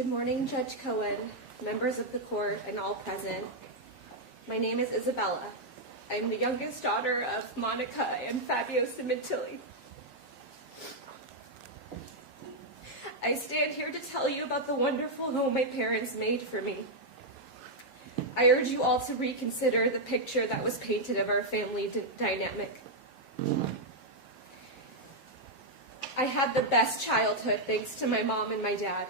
Good morning, Judge Cohen, members of the court, and all present. My name is Isabella. I'm the youngest daughter of Monica and Fabio Sementilli. I stand here to tell you about the wonderful home my parents made for me. I urge you all to reconsider the picture that was painted of our family dynamic. I had the best childhood thanks to my mom and my dad.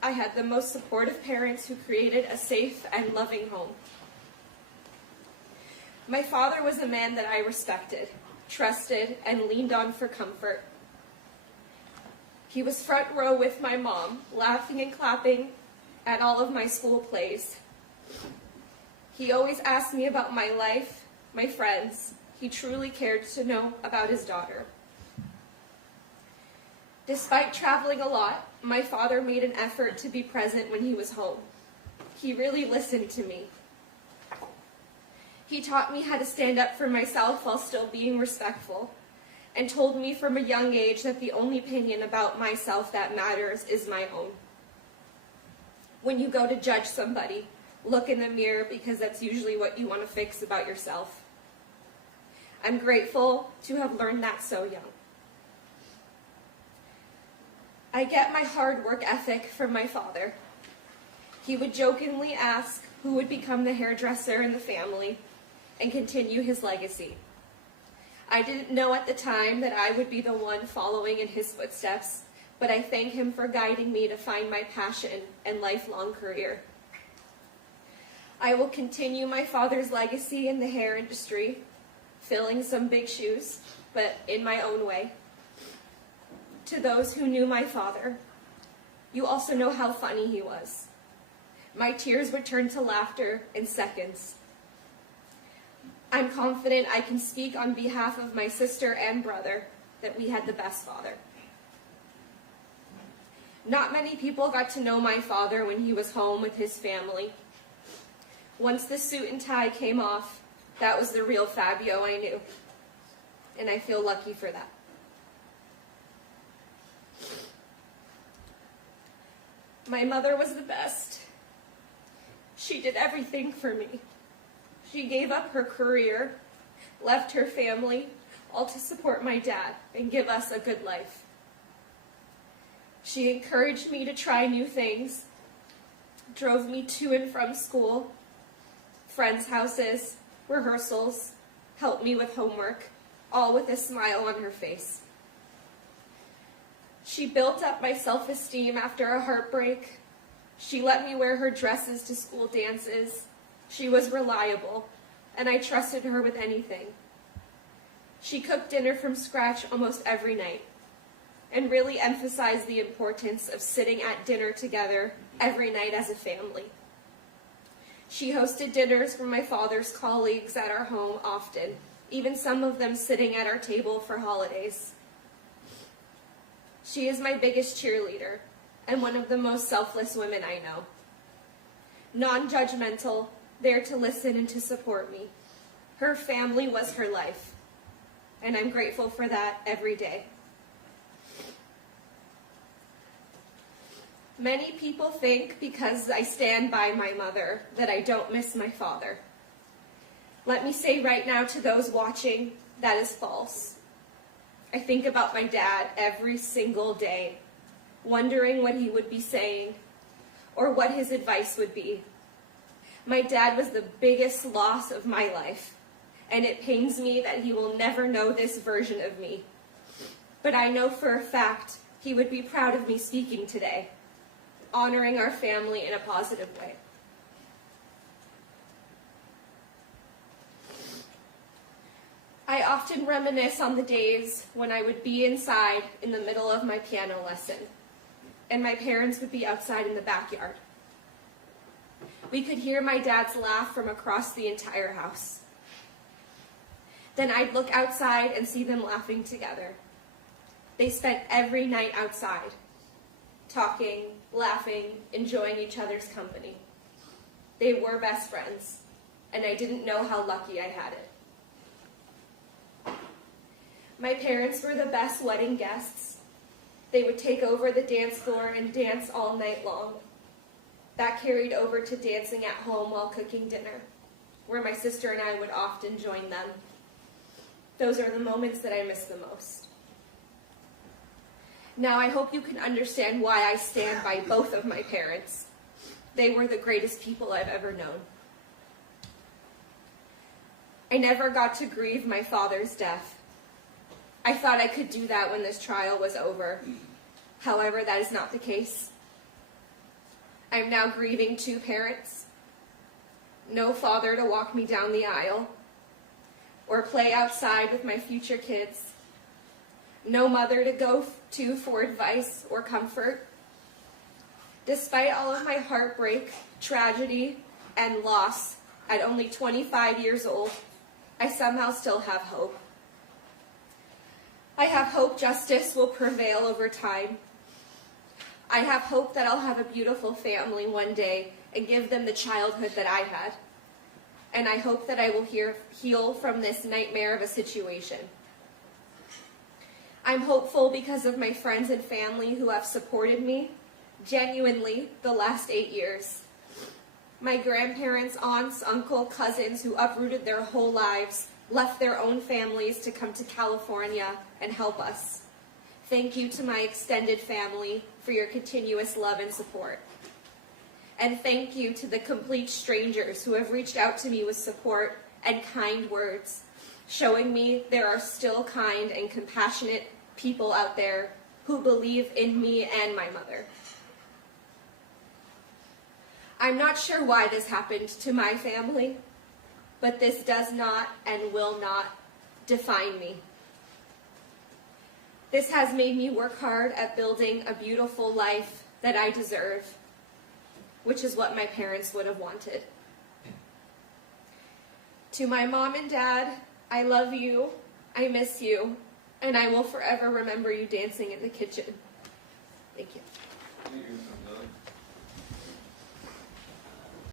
I had the most supportive parents who created a safe and loving home. My father was a man that I respected, trusted, and leaned on for comfort. He was front row with my mom, laughing and clapping at all of my school plays. He always asked me about my life, my friends. He truly cared to know about his daughter. Despite traveling a lot, my father made an effort to be present when he was home. He really listened to me. He taught me how to stand up for myself while still being respectful, and told me from a young age that the only opinion about myself that matters is my own. When you go to judge somebody, look in the mirror because that's usually what you want to fix about yourself. I'm grateful to have learned that so young. I get my hard work ethic from my father. He would jokingly ask who would become the hairdresser in the family and continue his legacy. I didn't know at the time that I would be the one following in his footsteps, but I thank him for guiding me to find my passion and lifelong career. I will continue my father's legacy in the hair industry, filling some big shoes, but in my own way. To those who knew my father, you also know how funny he was. My tears would turn to laughter in seconds. I'm confident I can speak on behalf of my sister and brother that we had the best father. Not many people got to know my father when he was home with his family. Once the suit and tie came off, that was the real Fabio I knew, and I feel lucky for that. My mother was the best. She did everything for me. She gave up her career, left her family, all to support my dad and give us a good life. She encouraged me to try new things, drove me to and from school, friends' houses, rehearsals, helped me with homework, all with a smile on her face. She built up my self-esteem after a heartbreak. She let me wear her dresses to school dances. She was reliable, and I trusted her with anything. She cooked dinner from scratch almost every night, and really emphasized the importance of sitting at dinner together every night as a family. She hosted dinners for my father's colleagues at our home often, even some of them sitting at our table for holidays. She is my biggest cheerleader and one of the most selfless women I know. Non-judgmental, there to listen and to support me. Her family was her life, and I'm grateful for that every day. Many people think because I stand by my mother that I don't miss my father. Let me say right now to those watching, that is false. I think about my dad every single day, wondering what he would be saying or what his advice would be. My dad was the biggest loss of my life, and it pains me that he will never know this version of me. But I know for a fact he would be proud of me speaking today, honoring our family in a positive way. I often reminisce on the days when I would be inside in the middle of my piano lesson, and my parents would be outside in the backyard. We could hear my dad's laugh from across the entire house. Then I'd look outside and see them laughing together. They spent every night outside, talking, laughing, enjoying each other's company. They were best friends, and I didn't know how lucky I had it. My parents were the best wedding guests. They would take over the dance floor and dance all night long. That carried over to dancing at home while cooking dinner, where my sister and I would often join them. Those are the moments that I miss the most. Now I hope you can understand why I stand by both of my parents. They were the greatest people I've ever known. I never got to grieve my father's death. I thought I could do that when this trial was over. However, that is not the case. I am now grieving 2 parents. No father to walk me down the aisle or play outside with my future kids. No mother to go to for advice or comfort. Despite all of my heartbreak, tragedy, and loss at only 25 years old, I somehow still have hope. I have hope justice will prevail over time. I have hope that I'll have a beautiful family one day and give them the childhood that I had. And I hope that I will heal from this nightmare of a situation. I'm hopeful because of my friends and family who have supported me, genuinely, the last 8 years. My grandparents, aunts, uncle, cousins who uprooted their whole lives, left their own families to come to California and help us. Thank you to my extended family for your continuous love and support. And thank you to the complete strangers who have reached out to me with support and kind words, showing me there are still kind and compassionate people out there who believe in me and my mother. I'm not sure why this happened to my family, but this does not and will not define me. This has made me work hard at building a beautiful life that I deserve, which is what my parents would have wanted. To my mom and dad, I love you, I miss you, and I will forever remember you dancing in the kitchen. Thank you.